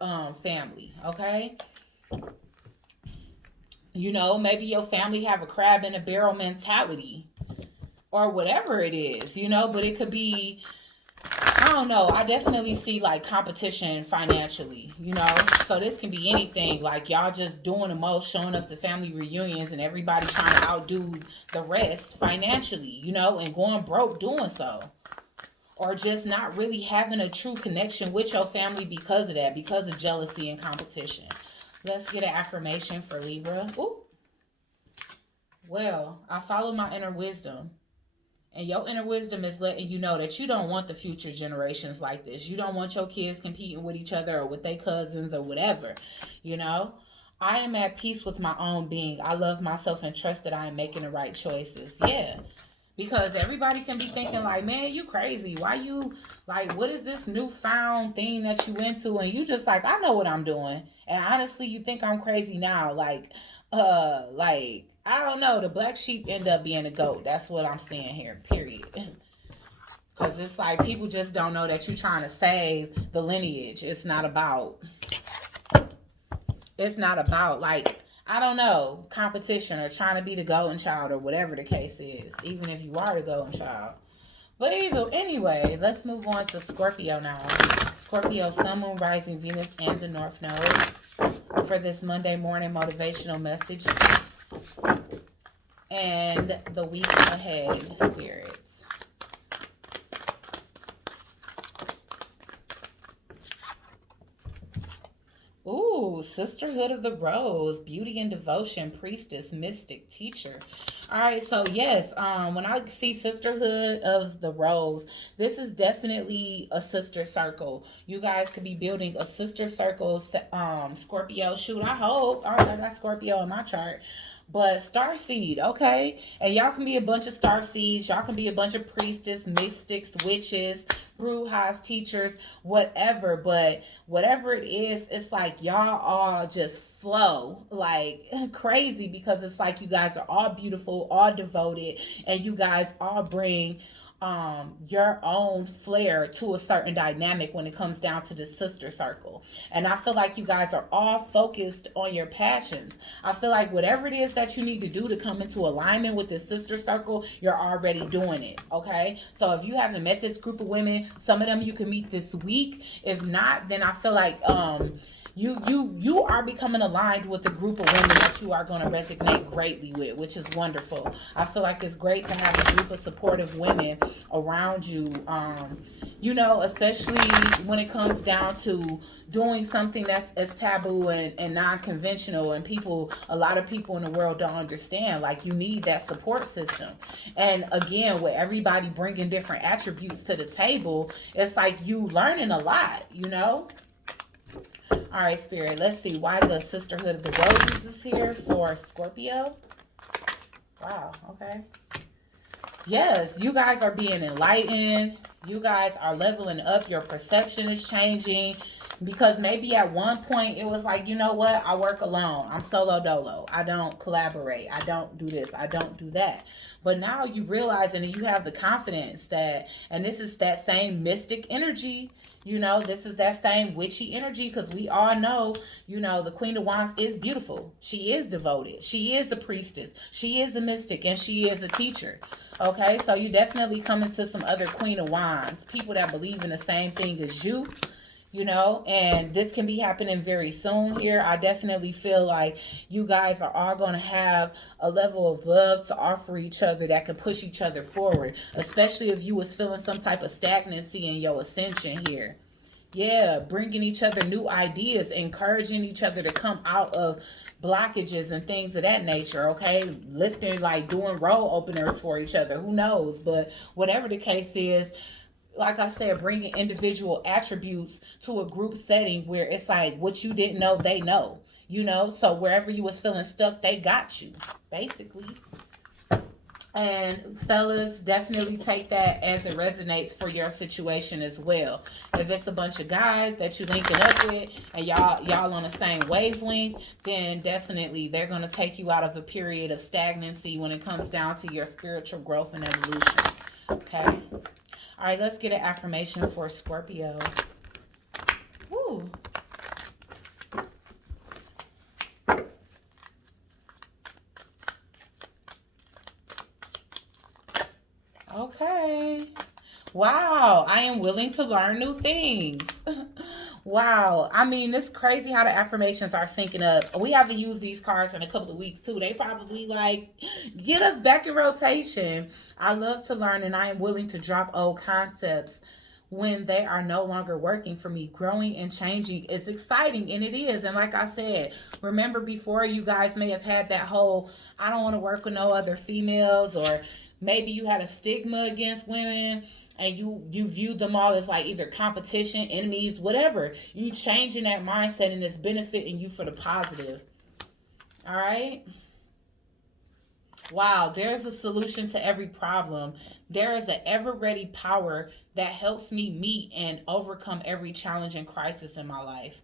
family. Okay, you know, maybe your family have a crab in a barrel mentality or whatever it is, you know. But it could be, I don't know. I definitely see like competition financially, you know. So this can be anything. Like y'all just doing the most, showing up to family reunions, and everybody trying to outdo the rest financially, you know, and going broke doing so. Or just not really having a true connection with your family because of that, because of jealousy and competition. Let's get an affirmation for Libra. Ooh. Well, I follow my inner wisdom. And your inner wisdom is letting you know that you don't want the future generations like this. You don't want your kids competing with each other or with their cousins or whatever. You know, I am at peace with my own being. I love myself and trust that I am making the right choices. Yeah. Because everybody can be thinking like, man, you crazy. Why you, like, what is this newfound thing that you into? And you just like, I know what I'm doing. And honestly, you think I'm crazy now. Like, I don't know. The black sheep end up being a goat. That's what I'm seeing here, period. Because it's like people just don't know that you're trying to save the lineage. It's not about like, I don't know, competition or trying to be the golden child or whatever the case is, even if you are the golden child. But anyway, let's move on to Scorpio now. Scorpio, Sun, Moon, Rising, Venus, and the North Node for this Monday morning motivational message and the week ahead, spirits. Ooh, Sisterhood of the Rose, beauty and devotion, priestess, mystic, teacher. All right, so yes, when I see Sisterhood of the Rose, this is definitely a sister circle. You guys could be building a sister circle, Scorpio. Shoot, I hope. All right, I got Scorpio in my chart. But star seed, okay? And y'all can be a bunch of star seeds. Y'all can be a bunch of priestess, mystics, witches, brujas, teachers, whatever. But whatever it is, it's like y'all all just flow like crazy, because it's like you guys are all beautiful, all devoted, and you guys all bring your own flair to a certain dynamic when it comes down to the sister circle. And I feel like you guys are all focused on your passions. I feel like whatever it is that you need to do to come into alignment with the sister circle, you're already doing it. Okay, so if you haven't met this group of women, some of them you can meet this week. If not, then I feel like you are becoming aligned with a group of women that you are going to resonate greatly with, which is wonderful. I feel like it's great to have a group of supportive women around you, especially when it comes down to doing something that's as taboo and non-conventional, and a lot of people in the world don't understand. Like, you need that support system. And again, with everybody bringing different attributes to the table, it's like you learning a lot. All right, Spirit, let's see why the Sisterhood of the Roses is here for Scorpio. Wow, okay. Yes, you guys are being enlightened. You guys are leveling up. Your perception is changing. Because maybe at one point it was like, you know what? I work alone. I'm solo dolo. I don't collaborate. I don't do this. I don't do that. But now you realize, and you have the confidence that, and this is that same mystic energy. This is that same witchy energy, because we all know, the Queen of Wands is beautiful. She is devoted. She is a priestess. She is a mystic, and she is a teacher. Okay, so you definitely come into some other Queen of Wands, people that believe in the same thing as you. And this can be happening very soon here. I definitely feel like you guys are all going to have a level of love to offer each other that can push each other forward, especially if you was feeling some type of stagnancy in your ascension here. Yeah, bringing each other new ideas, encouraging each other to come out of blockages and things of that nature, okay? Lifting, like doing role openers for each other. Who knows? But whatever the case is, like I said, bringing individual attributes to a group setting where it's like what you didn't know, they know. So wherever you was feeling stuck, they got you, basically. And fellas, definitely take that as it resonates for your situation as well. If it's a bunch of guys that you linking up with and y'all on the same wavelength, then definitely they're going to take you out of a period of stagnancy when it comes down to your spiritual growth and evolution. Okay? All right, let's get an affirmation for Scorpio. Woo. Okay. Wow, I am willing to learn new things. Wow. I mean, it's crazy how the affirmations are syncing up. We haven't used these cards in a couple of weeks, too. They probably, get us back in rotation. I love to learn, and I am willing to drop old concepts when they are no longer working for me. Growing and changing is exciting, and it is. And like I said, remember before, you guys may have had that whole, I don't want to work with no other females, or maybe you had a stigma against women, and you viewed them all as like either competition, enemies, whatever. You changing that mindset, and it's benefiting you for the positive. All right. Wow, there's a solution to every problem. There is an ever ready power that helps me meet and overcome every challenge and crisis in my life.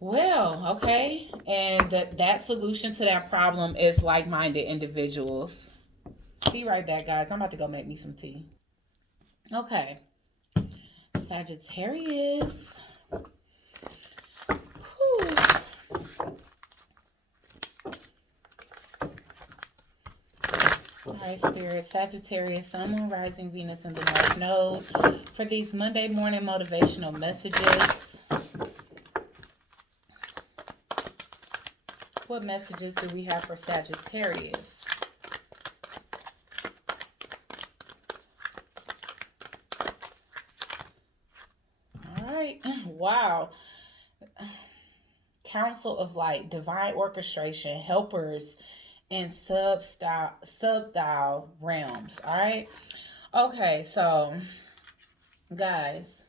Well, okay. And that solution to that problem is like-minded individuals. Be right back, guys. I'm about to go make me some tea. Okay. Sagittarius. Whew. All right, Spirit. Sagittarius, Sun, Moon, Rising, Venus, and the North Node. For these Monday morning motivational messages, what messages do we have for Sagittarius? All right. Wow. Council of Light, divine orchestration, helpers, and substyle realms. All right. Okay, so guys,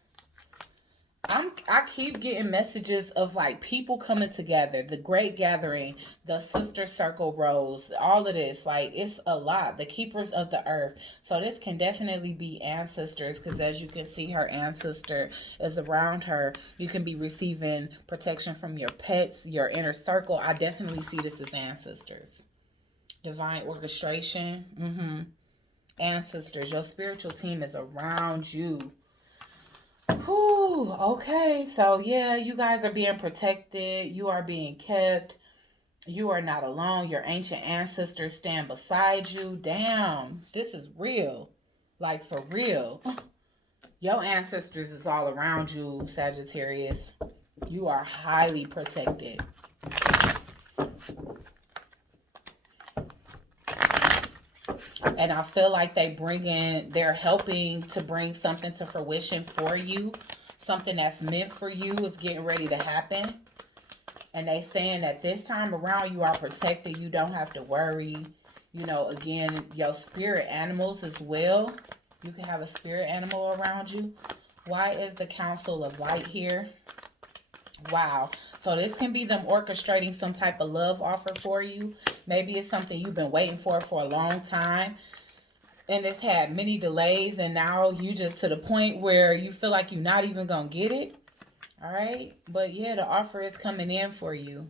I keep getting messages of like people coming together, the great gathering, the sister circle rose, all of this. Like it's a lot. The keepers of the earth. So this can definitely be ancestors because as you can see, her ancestor is around her. You can be receiving protection from your pets, your inner circle. I definitely see this as ancestors. Divine orchestration. Ancestors. Your spiritual team is around you. Whew, okay, so yeah, you guys are being protected. You are being kept. You are not alone. Your ancient ancestors stand beside you. Damn, this is real. Like for real. Your ancestors is all around you, Sagittarius. You are highly protected. And I feel like they're helping to bring something to fruition for you. Something that's meant for you is getting ready to happen. And they saying that this time around you are protected. You don't have to worry. You know, again, your spirit animals as well. You can have a spirit animal around you. Why is the Council of Light here? Wow. So this can be them orchestrating some type of love offer for you. Maybe it's something you've been waiting for a long time. And it's had many delays. And now you just to the point where you feel like you're not even going to get it. All right. But yeah, the offer is coming in for you.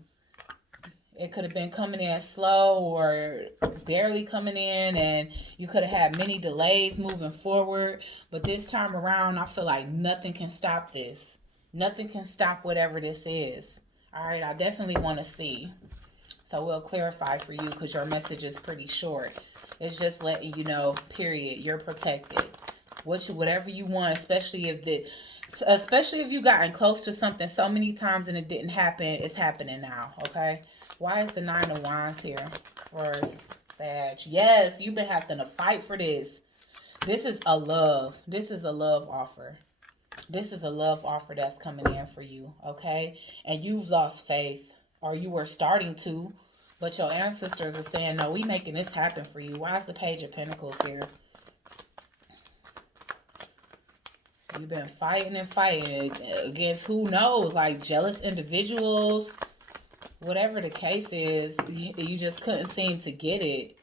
It could have been coming in slow or barely coming in. And you could have had many delays moving forward. But this time around, I feel like nothing can stop this. Nothing can stop whatever this is. All right, I definitely want to see. So we'll clarify for you because your message is pretty short. It's just letting you know, period, you're protected. Whatever you want, especially if you gotten close to something so many times and it didn't happen, it's happening now, okay? Why is the 9 of Wands here for Sag? Yes, you've been having to fight for this. This is a love offer. This is a love offer that's coming in for you, okay? And you've lost faith, or you were starting to, but your ancestors are saying, no, we making this happen for you. Why is the Page of Pentacles here? You've been fighting and fighting against who knows, like jealous individuals, whatever the case is, you just couldn't seem to get it.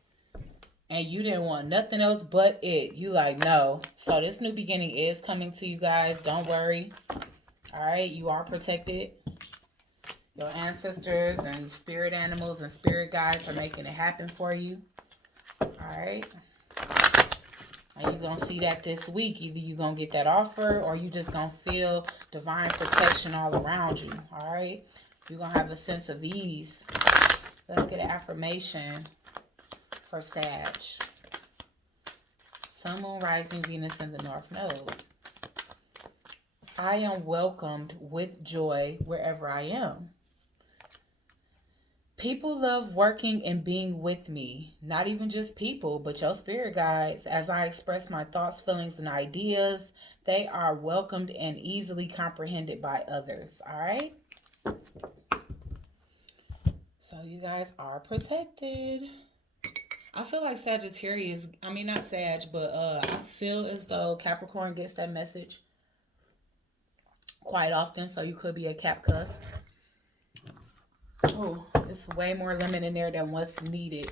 And you didn't want nothing else but it. You like, no. So this new beginning is coming to you guys. Don't worry. All right. You are protected. Your ancestors and spirit animals and spirit guides are making it happen for you. All right. And you're going to see that this week. Either you're going to get that offer or you just going to feel divine protection all around you. All right. You're going to have a sense of ease. Let's get an affirmation for Sag. Sun, Moon, Rising, Venus in the North Node. I am welcomed with joy wherever I am. People love working and being with me. Not even just people, but your spirit guides. As I express my thoughts, feelings, and ideas, they are welcomed and easily comprehended by others. All right? So you guys are protected. I feel like Sagittarius, I mean not Sag, but I feel as though Capricorn gets that message quite often, so you could be a Cap cusp. Oh, it's way more lemon in there than what's needed.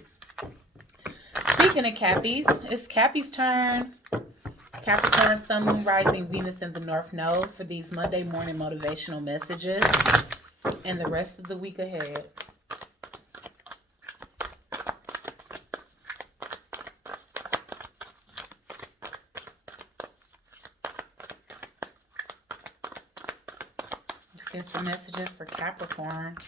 Speaking of Cappies, it's Cappy's turn. Capricorn, Sun, Moon, Rising, Venus in the North Node for these Monday morning motivational messages and the rest of the week ahead. Get some messages for Capricorn.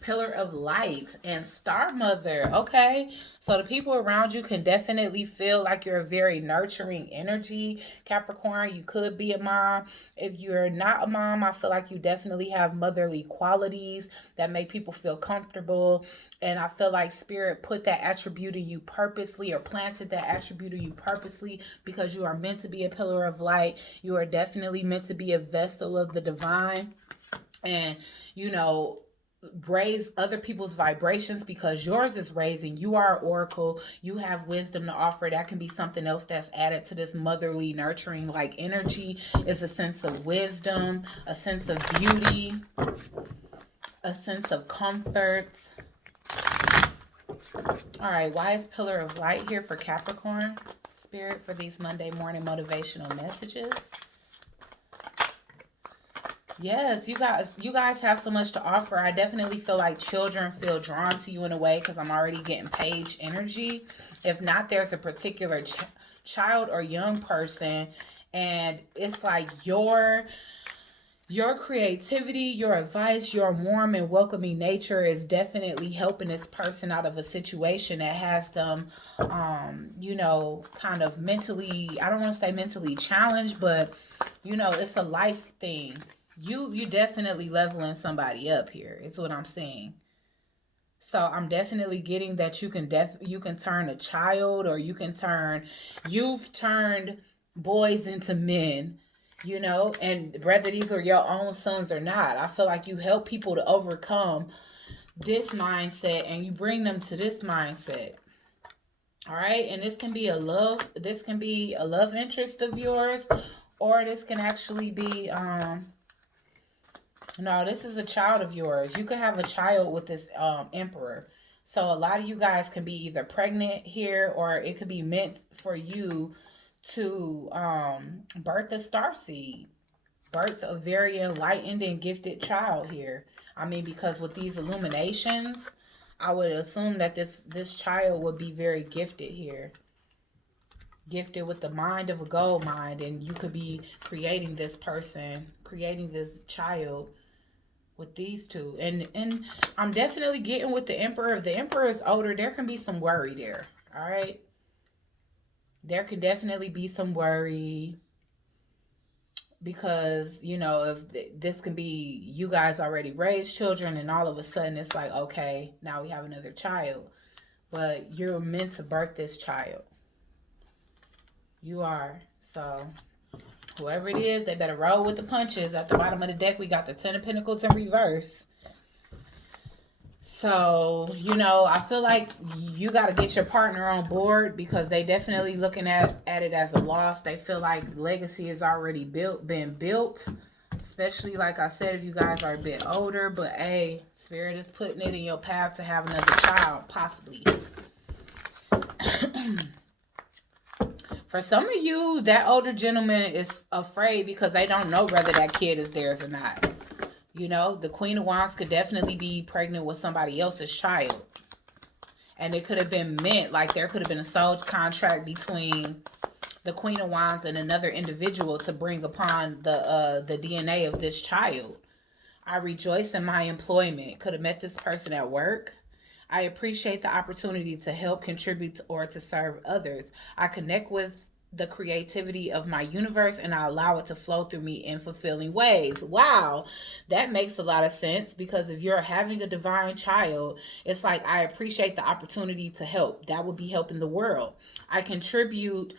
Pillar of Light and Star Mother. Okay, so the people around you can definitely feel like you're a very nurturing energy. Capricorn, you could be a mom. If you're not a mom, I feel like you definitely have motherly qualities that make people feel comfortable. And I feel like Spirit put that attribute in you purposely, or planted that attribute in you purposely, because you are meant to be a pillar of light. You are definitely meant to be a vessel of the divine. and, you know, raise other people's vibrations, because yours is raising. You are an oracle. You have wisdom to offer. That can be something else that's added to this motherly, nurturing like energy. Is a sense of wisdom, a sense of beauty, a sense of comfort. All right, why is Pillar of Light here for Capricorn Spirit for these Monday morning motivational messages? Yes, you guys have so much to offer. I definitely feel like children feel drawn to you in a way, because I'm already getting page energy. If not, there's a particular child or young person, and it's like your creativity, your advice, your warm and welcoming nature is definitely helping this person out of a situation that has them, kind of mentally, I don't want to say mentally challenged, but, it's a life thing. You definitely leveling somebody up here. It's what I'm saying. So I'm definitely getting that you can turn a child, or you've turned boys into men, and whether these are your own sons or not, I feel like you help people to overcome this mindset and you bring them to this mindset. All right, and this can be a love interest of yours, or this can actually be no, this is a child of yours. You could have a child with this emperor. So a lot of you guys can be either pregnant here, or it could be meant for you to birth a star seed, birth a very enlightened and gifted child here. I mean, because with these illuminations, I would assume that this child would be very gifted here. Gifted with the mind of a gold mind, and you could be creating this person, creating this child with these two. And I'm definitely getting with the emperor. If the emperor is older, there can be some worry there. All right, there can definitely be some worry, because if this can be you guys already raised children, and all of a sudden it's like, okay, now we have another child, but you're meant to birth this child. You are. So whoever it is, they better roll with the punches. At the bottom of the deck, we got the Ten of Pentacles in reverse. So, I feel like you got to get your partner on board, because they definitely looking at it as a loss. They feel like legacy has already been built. Especially, like I said, if you guys are a bit older. But, hey, Spirit is putting it in your path to have another child, possibly. For some of you, that older gentleman is afraid because they don't know whether that kid is theirs or not. The Queen of Wands could definitely be pregnant with somebody else's child. And it could have been meant, like there could have been a soul contract between the Queen of Wands and another individual to bring upon the DNA of this child. I rejoice in my employment. Could have met this person at work. I appreciate the opportunity to help, contribute, or to serve others. I connect with the creativity of my universe, and I allow it to flow through me in fulfilling ways. Wow, that makes a lot of sense, because if you're having a divine child, it's like, I appreciate the opportunity to help. That would be helping the world. I contribute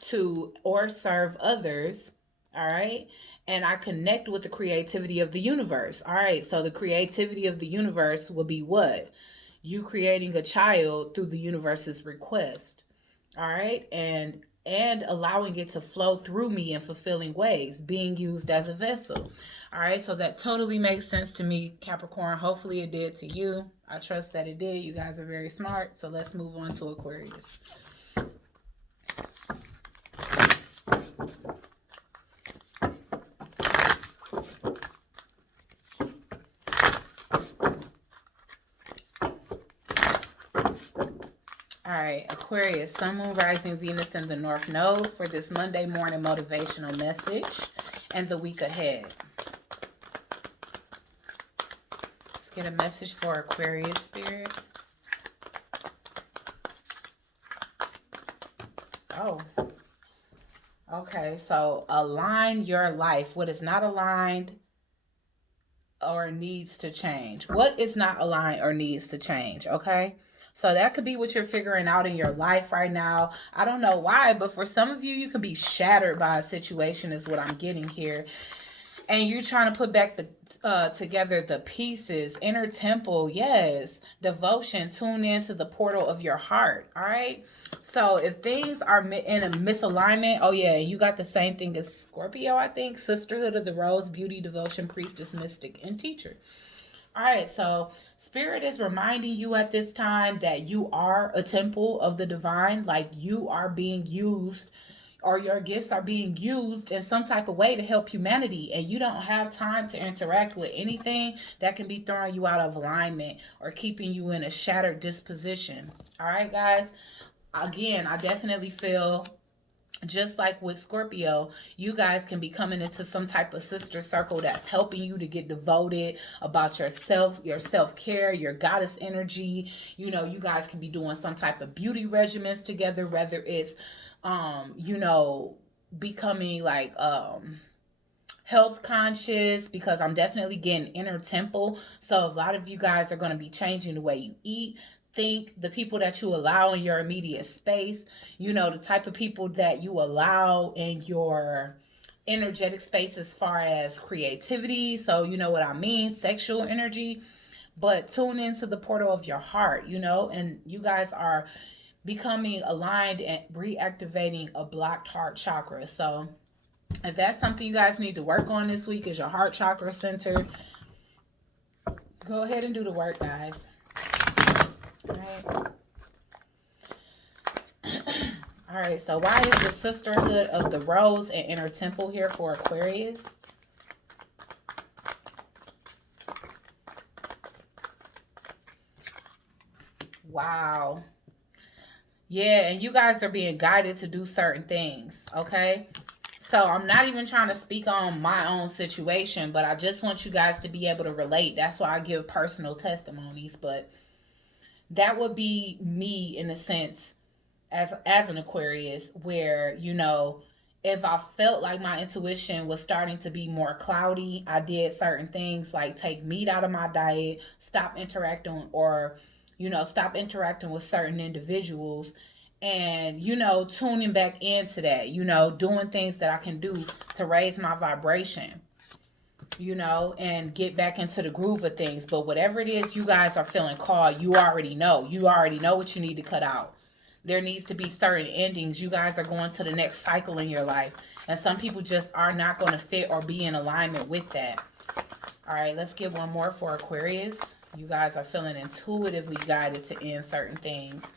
to or serve others. All right. And I connect with the creativity of the universe. All right. So the creativity of the universe will be what? You creating a child through the universe's request. All right. And allowing it to flow through me in fulfilling ways, being used as a vessel. All right. So that totally makes sense to me, Capricorn. Hopefully it did to you. I trust that it did. You guys are very smart. So let's move on to Aquarius. Alright, Aquarius, Sun, Moon, Rising, Venus in the North Node for this Monday morning motivational message and the week ahead. Let's get a message for Aquarius Spirit. Oh. Okay, so align your life. What is not aligned or needs to change. What is not aligned or needs to change, okay? So that could be what you're figuring out in your life right now. I don't know why, but for some of you, you could be shattered by a situation is what I'm getting here. And you're trying to put back the together the pieces. Inner temple, yes. Devotion, tune into the portal of your heart. All right. So if things are in a misalignment, oh yeah, you got the same thing as Scorpio, I think. Sisterhood of the Rose, beauty, devotion, priestess, mystic, and teacher. All right, so Spirit is reminding you at this time that you are a temple of the divine, like you are being used, or your gifts are being used in some type of way to help humanity, and you don't have time to interact with anything that can be throwing you out of alignment or keeping you in a shattered disposition. All right, guys. Again, I definitely feel just like with Scorpio, you guys can be coming into some type of sister circle that's helping you to get devoted about yourself, your self-care, your goddess energy. You know, you guys can be doing some type of beauty regimens together, whether it's you know, becoming like health conscious, because I'm definitely getting inner temple. So a lot of you guys are going to be changing the way you eat, think, the people that you allow in your immediate space, you know, the type of people that you allow in your energetic space as far as creativity. So you know what I mean, sexual energy. But tune into the portal of your heart, you know, and you guys are becoming aligned and reactivating a blocked heart chakra. So if that's something you guys need to work on this week, is your heart chakra center, go ahead and do the work, guys. All right. All right, so why is the Sisterhood of the Rose and Inner Temple here for Aquarius? Wow. Yeah, and you guys are being guided to do certain things, okay? So I'm not even trying to speak on my own situation, but I just want you guys to be able to relate. That's why I give personal testimonies, but that would be me in a sense as an Aquarius, where, you know, if I felt like my intuition was starting to be more cloudy, I did certain things like take meat out of my diet, stop interacting, or, you know, stop interacting with certain individuals, and, you know, tuning back into that, you know, doing things that I can do to raise my vibration, you know, and get back into the groove of things. But whatever it is you guys are feeling called, you already know. You already know what you need to cut out. There needs to be certain endings. You guys are going to the next cycle in your life. And some people just are not going to fit or be in alignment with that. All right, let's get one more for Aquarius. You guys are feeling intuitively guided to end certain things.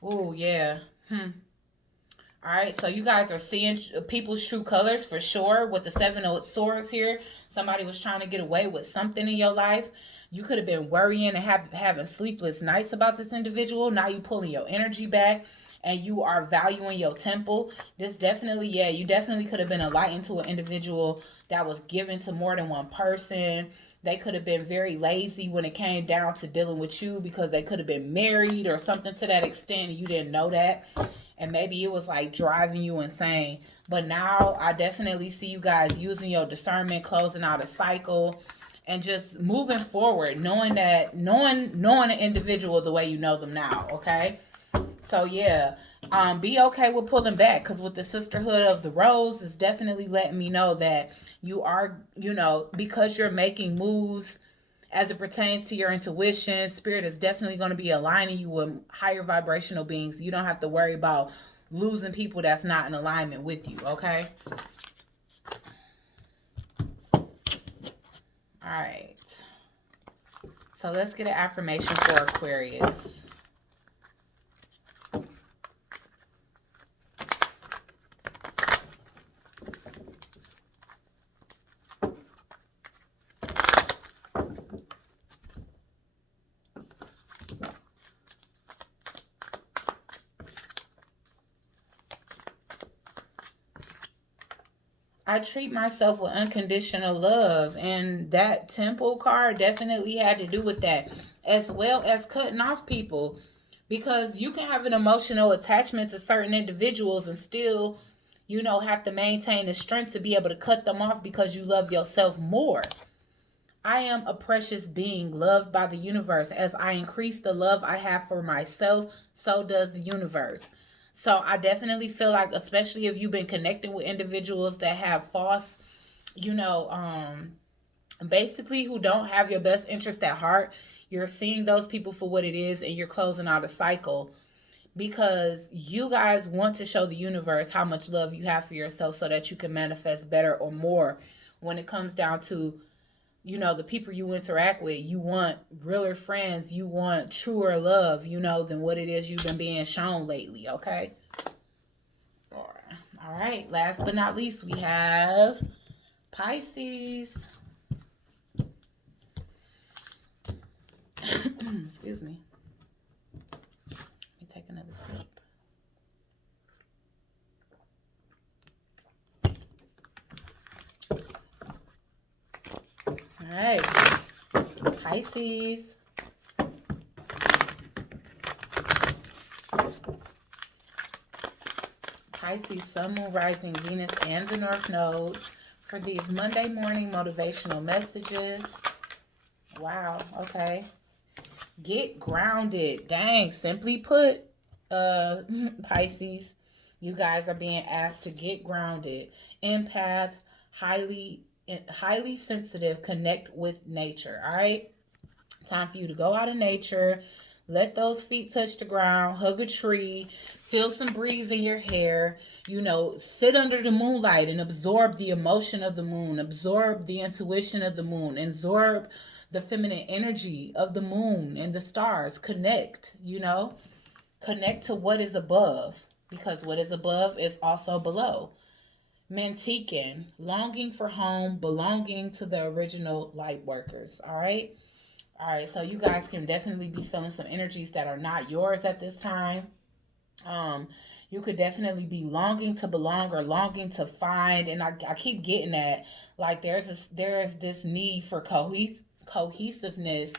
Oh, yeah. All right, so you guys are seeing people's true colors for sure with the Seven of Swords here. Somebody was trying to get away with something in your life. You could have been worrying and having sleepless nights about this individual. Now you pulling your energy back and you are valuing your temple. This definitely, yeah, you definitely could have been a light into an individual that was given to more than one person. They could have been very lazy when it came down to dealing with you because they could have been married or something to that extent. And you didn't know that. And maybe it was like driving you insane. But now I definitely see you guys using your discernment, closing out a cycle, and just moving forward, knowing an individual the way you know them now, okay? So yeah, be okay with pulling back, because with the Sisterhood of the Rose, it's definitely letting me know that you are, you know, because you're making moves as it pertains to your intuition, Spirit is definitely going to be aligning you with higher vibrational beings. You don't have to worry about losing people that's not in alignment with you, okay? All right. So let's get an affirmation for Aquarius. I treat myself with unconditional love, and that temple card definitely had to do with that, as well as cutting off people, because you can have an emotional attachment to certain individuals and still, you know, have to maintain the strength to be able to cut them off because you love yourself more. I am a precious being loved by the universe. As I increase the love I have for myself, so does the universe. So I definitely feel like, especially if you've been connecting with individuals that have false, you know, basically who don't have your best interest at heart, you're seeing those people for what it is and you're closing out a cycle because you guys want to show the universe how much love you have for yourself so that you can manifest better or more when it comes down to, the people you interact with. You want realer friends, you want truer love, than what it is you've been being shown lately. Okay. All right, last but not least, we have Pisces. Excuse me. Let me take another sip. All right, Pisces. Pisces, Sun, Moon, Rising, Venus, and the North Node for these Monday morning motivational messages. Wow, okay. Get grounded. Dang, simply put, Pisces, you guys are being asked to get grounded. Empath, highly sensitive, connect with nature. All right, time for you to go out in nature. Let those feet touch the ground, hug a tree, feel some breeze in your hair, sit under the moonlight and absorb the emotion of the moon, absorb the intuition of the moon, absorb the feminine energy of the moon and the stars. Connect to what is above, because what is above is also below. Mantiquin, longing for home, belonging to the original light workers. All right. All right, so you guys can definitely be feeling some energies that are not yours at this time. You could definitely be longing to belong or longing to find, and I keep getting that, like there's this need for cohesiveness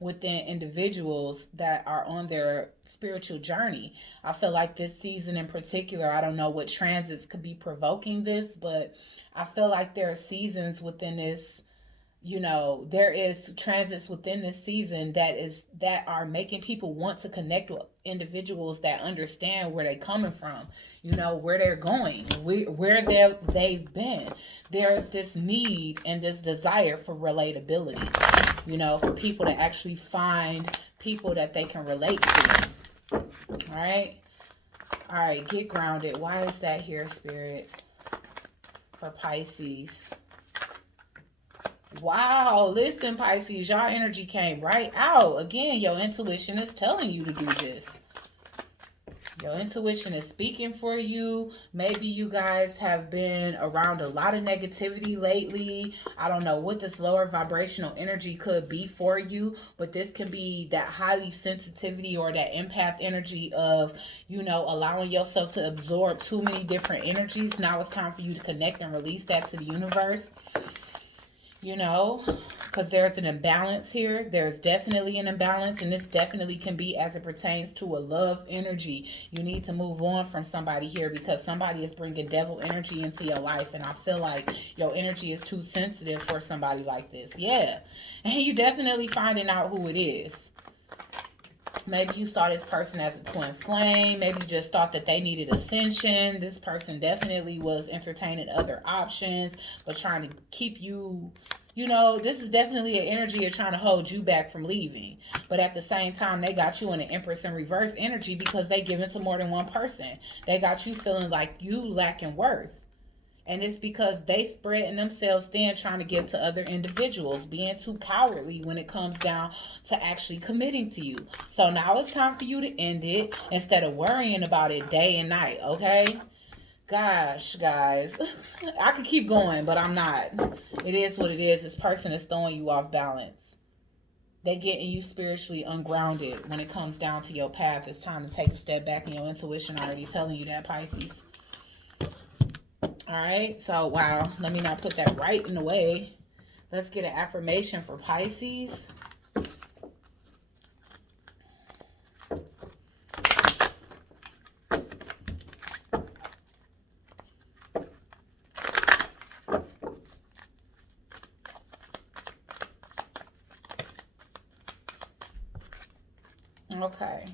within individuals that are on their spiritual journey. I feel like this season in particular, I don't know what transits could be provoking this, but I feel like there are seasons within this, there is transits within this season that are making people want to connect with individuals that understand where they're coming from, where they're going, where they've been. There's this need and this desire for relatability, for people to actually find people that they can relate to. All right, get grounded. Why is that here, Spirit, for Pisces? Wow, listen, Pisces, y'all energy came right out. Again, your intuition is telling you to do this. Your intuition is speaking for you. Maybe you guys have been around a lot of negativity lately. I don't know what this lower vibrational energy could be for you, but this can be that highly sensitivity or that empath energy of, allowing yourself to absorb too many different energies. Now it's time for you to connect and release that to the universe. Because there's an imbalance here. There's definitely an imbalance, and this definitely can be as it pertains to a love energy. You need to move on from somebody here because somebody is bringing devil energy into your life, and I feel like your energy is too sensitive for somebody like this. Yeah, and you definitely finding out who it is. Maybe you saw this person as a twin flame. Maybe you just thought that they needed ascension. This person definitely was entertaining other options, but trying to keep you, this is definitely an energy of trying to hold you back from leaving. But at the same time, they got you in an Empress in reverse energy because they give it to more than one person. They got you feeling like you lacking worth. And it's because they spreading themselves thin trying to give to other individuals, being too cowardly when it comes down to actually committing to you. So now it's time for you to end it instead of worrying about it day and night, okay? Gosh, guys. I could keep going, but I'm not. It is what it is. This person is throwing you off balance. They getting you spiritually ungrounded when it comes down to your path. It's time to take a step back, and your intuition already telling you that, Pisces. All right, so wow, let me not put that right in the way. Let's get an affirmation for Pisces. Okay.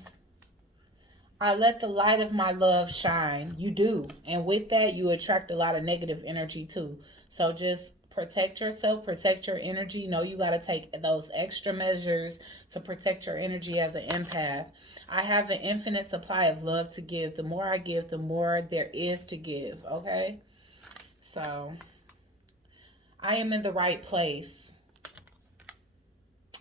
I let the light of my love shine. You do. And with that, you attract a lot of negative energy too. So just protect yourself, protect your energy. Know you got to take those extra measures to protect your energy as an empath. I have an infinite supply of love to give. The more I give, the more there is to give. Okay? So I am in the right place.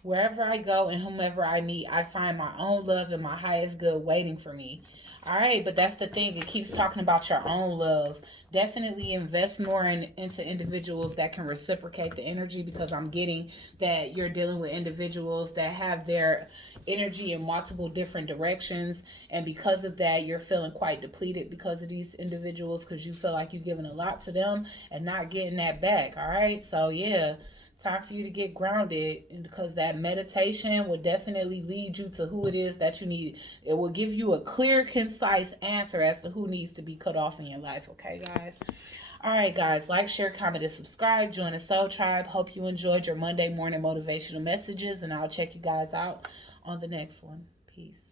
Wherever I go and whomever I meet, I find my own love and my highest good waiting for me. All right, but that's the thing. It keeps talking about your own love. Definitely invest more into individuals that can reciprocate the energy, because I'm getting that you're dealing with individuals that have their energy in multiple different directions. And because of that, you're feeling quite depleted because of these individuals, because you feel like you're giving a lot to them and not getting that back. All right, so yeah, time for you to get grounded, because that meditation will definitely lead you to who it is that you need. It will give you a clear, concise answer as to who needs to be cut off in your life. Okay, guys? All right, guys, like, share, comment, and subscribe. Join the Soul Tribe. Hope you enjoyed your Monday morning motivational messages, and I'll check you guys out on the next one. Peace.